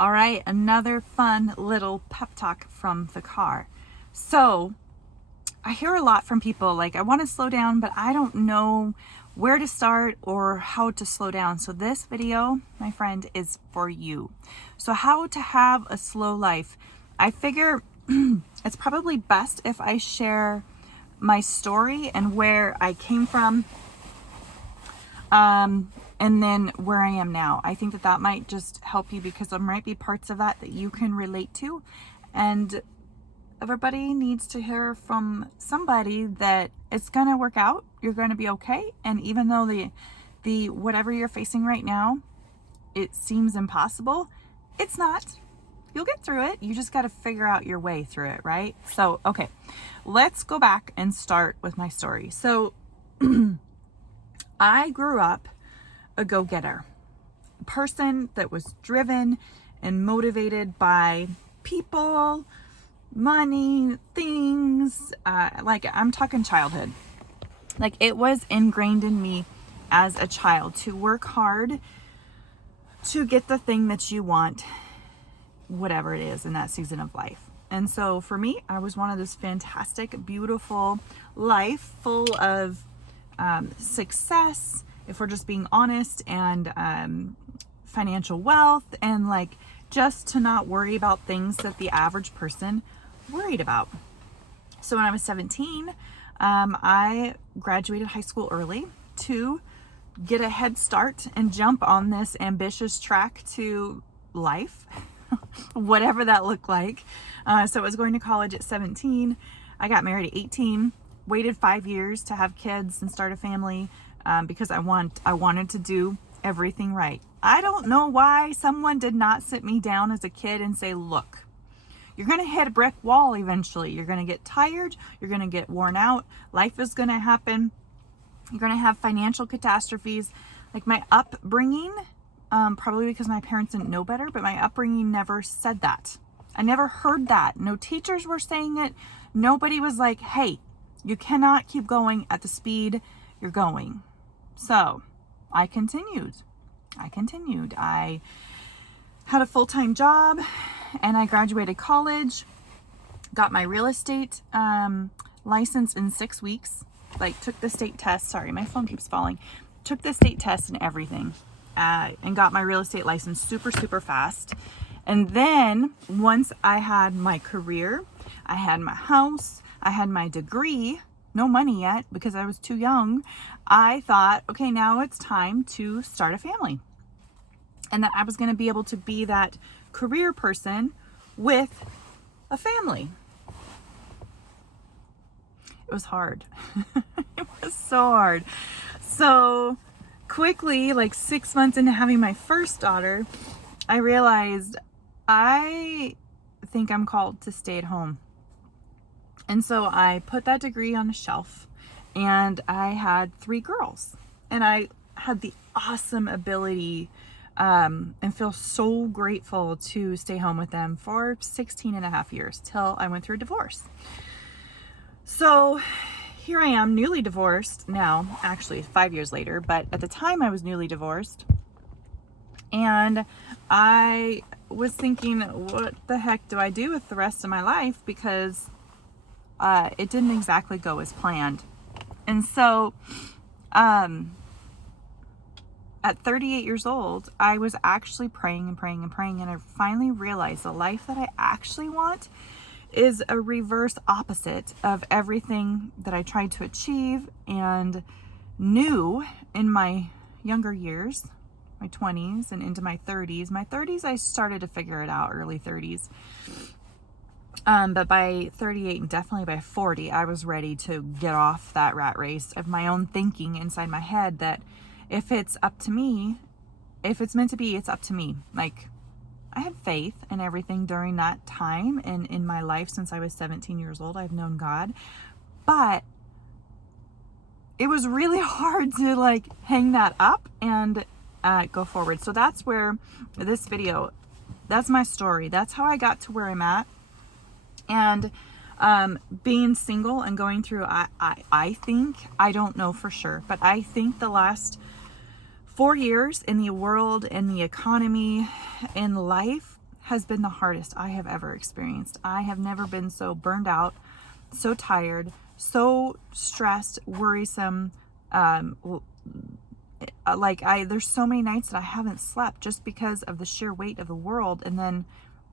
All right, another fun little pep talk from the car. So, I hear a lot from people like, I want to slow down, but I don't know where to start or how to slow down. So, this video, my friend, is for you. So, how to have a slow life. I figure it's probably best if I share my story and where I came from. And then where I am now. I think that might just help you because there might be parts of that you can relate to. And everybody needs to hear from somebody that it's going to work out. You're going to be okay. And even though the whatever you're facing right now, it seems impossible, it's not. You'll get through it. You just got to figure out your way through it, right? So, okay, let's go back and start with my story. So I grew up a go-getter, a person that was driven and motivated by people, money, things, like I'm talking childhood. Like it was ingrained in me as a child to work hard to get the thing that you want, whatever it is in that season of life. And so for me, I was one of this fantastic, beautiful life full of success, if we're just being honest, and financial wealth, and like just to not worry about things that the average person worried about. So when I was 17, I graduated high school early to get a head start and jump on this ambitious track to life, whatever that looked like. So I was going to college at 17. I got married at 18, waited 5 years to have kids and start a family. Because I wanted to do everything right. I don't know why someone did not sit me down as a kid and say, look, you're going to hit a brick wall eventually. You're going to get tired. You're going to get worn out. Life is going to happen. You're going to have financial catastrophes. Like my upbringing, probably because my parents didn't know better, but my upbringing never said that. I never heard that. No teachers were saying it. Nobody was like, hey, you cannot keep going at the speed you're going. So I continued. I had a full-time job and I graduated college, got my real estate license in 6 weeks, like took the state test. Sorry, my phone keeps falling. Took the state test and everything, and got my real estate license super, super fast. And then once I had my career, I had my house, I had my degree, no money yet because I was too young, I thought, okay, now it's time to start a family. And that I was going to be able to be that career person with a family. It was hard. It was so hard. So quickly, like 6 months into having my first daughter, I realized I think I'm called to stay at home. And so I put that degree on a shelf and I had 3 girls and I had the awesome ability and feel so grateful to stay home with them for 16 and a half years till I went through a divorce. So here I am, newly divorced now, actually 5 years later, but at the time I was newly divorced. And I was thinking, what the heck do I do with the rest of my life? Because it didn't exactly go as planned. And so at 38 years old, I was actually praying and praying and praying. And I finally realized the life that I actually want is a reverse opposite of everything that I tried to achieve and knew in my younger years, my 20s and into my 30s. My 30s, I started to figure it out, early 30s. But by 38 and definitely by 40, I was ready to get off that rat race of my own thinking inside my head that if it's up to me, if it's meant to be, it's up to me. Like I had faith in everything during that time and in my life since I was 17 years old. I've known God, but it was really hard to like hang that up and go forward. So that's where this video, that's my story. That's how I got to where I'm at. And being single and going through, I think, I don't know for sure, but I think the last 4 years in the world, in the economy, in life, has been the hardest I have ever experienced. I have never been so burned out, so tired, so stressed, worrisome. There's so many nights that I haven't slept just because of the sheer weight of the world. And then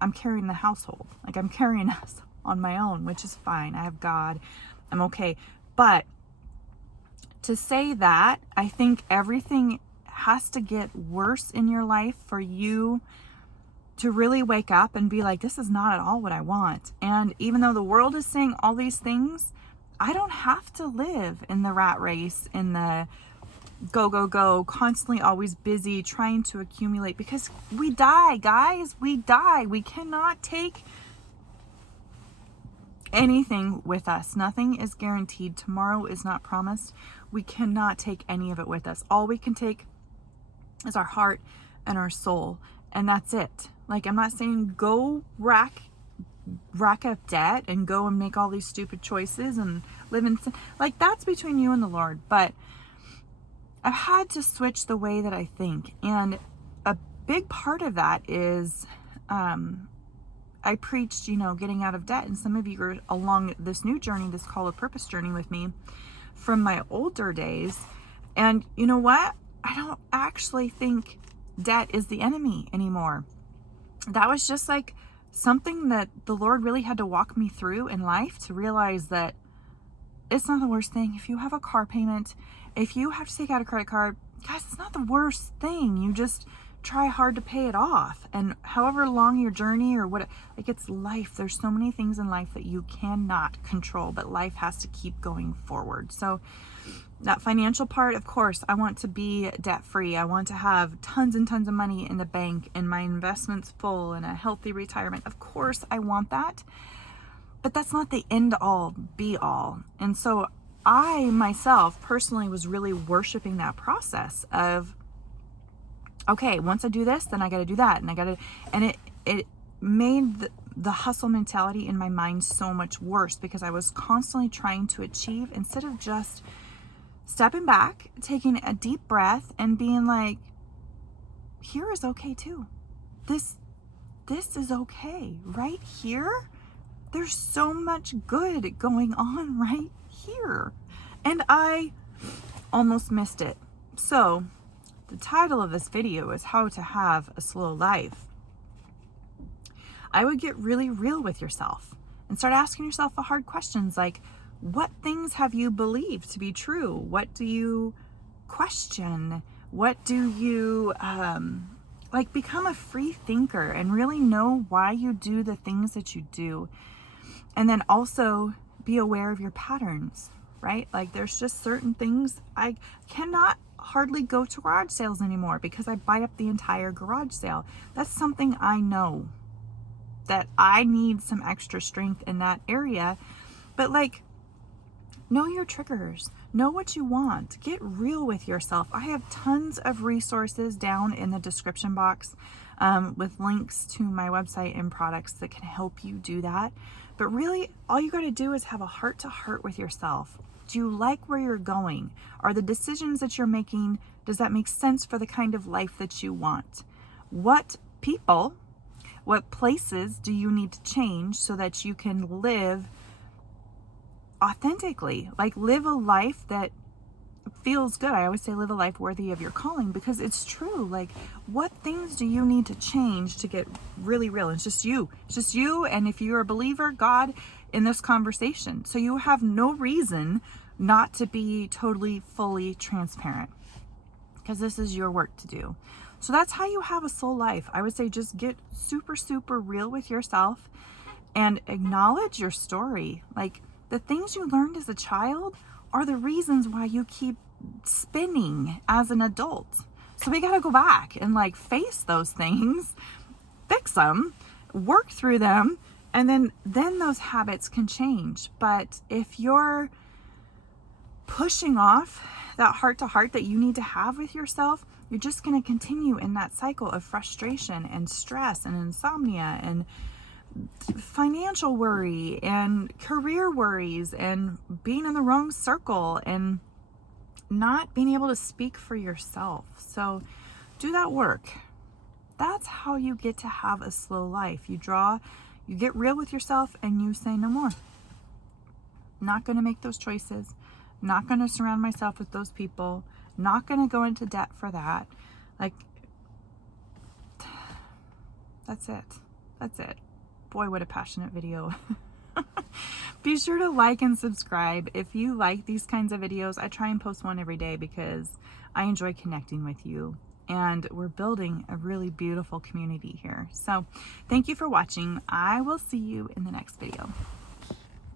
I'm carrying the household. Like, I'm carrying us on my own, which is fine. I have God. I'm okay. But to say that, I think everything has to get worse in your life for you to really wake up and be like, this is not at all what I want. And even though the world is saying all these things, I don't have to live in the rat race, in the go, go, go, constantly always busy, trying to accumulate, because we die, guys. We die. We cannot take anything with us. Nothing is guaranteed. Tomorrow is not promised. We cannot take any of it with us. All we can take is our heart and our soul, and that's it. Like, I'm not saying go rack up debt and go and make all these stupid choices and live in sin. Like, that's between you and the Lord. But I've had to switch the way that I think, and a big part of that is I preached, getting out of debt, and some of you are along this new journey, this Call of Purpose journey with me from my older days. And you know what? I don't actually think debt is the enemy anymore. That was just like something that the Lord really had to walk me through in life to realize that it's not the worst thing. If you have a car payment, if you have to take out a credit card, guys, it's not the worst thing. You just try hard to pay it off. And however long your journey or what, like, it's life. There's so many things in life that you cannot control, but life has to keep going forward. So that financial part, of course, I want to be debt free. I want to have tons and tons of money in the bank and my investments full and a healthy retirement. Of course, I want that, but that's not the end all be all. And so I myself personally was really worshiping that process of, okay, once I do this, then I got to do that. And it made the hustle mentality in my mind so much worse, because I was constantly trying to achieve instead of just stepping back, taking a deep breath and being like, here is okay too. This is okay right here. There's so much good going on right here. And I almost missed it. So the title of this video is How to Have a Slow Life. I would get really real with yourself and start asking yourself the hard questions like, what things have you believed to be true? What do you question? What do you, become a free thinker and really know why you do the things that you do. And then also be aware of your patterns, right? Like, there's just certain things. I cannot hardly go to garage sales anymore because I buy up the entire garage sale. That's something I know, that I need some extra strength in that area. But know your triggers, know what you want, get real with yourself. I have tons of resources down in the description box with links to my website and products that can help you do that. But really, all you got to do is have a heart to heart with yourself. Do you like where you're going? Are the decisions that you're making, does that make sense for the kind of life that you want? What people, what places do you need to change so that you can live authentically, like live a life that feels good? I always say live a life worthy of your calling, because it's true. Like, what things do you need to change to get really real? It's just you. And if you're a believer, God in this conversation. So you have no reason not to be totally, fully transparent, because this is your work to do. So that's how you have a soul life. I would say just get super, super real with yourself and acknowledge your story. Like, the things you learned as a child are the reasons why you keep spinning as an adult. So we got to go back and face those things, fix them, work through them, and then those habits can change. But if you're pushing off that heart to heart that you need to have with yourself, you're just going to continue in that cycle of frustration and stress and insomnia and financial worry and career worries and being in the wrong circle and not being able to speak for yourself. So do that work. That's how you get to have a slow life. You get real with yourself and you say no more. Not going to make those choices. Not going to surround myself with those people. Not going to go into debt for that. Like, that's it. That's it. Boy, what a passionate video. Be sure to like and subscribe if you like these kinds of videos. I try and post one every day because I enjoy connecting with you, and we're building a really beautiful community here. So thank you for watching. I will see you in the next video.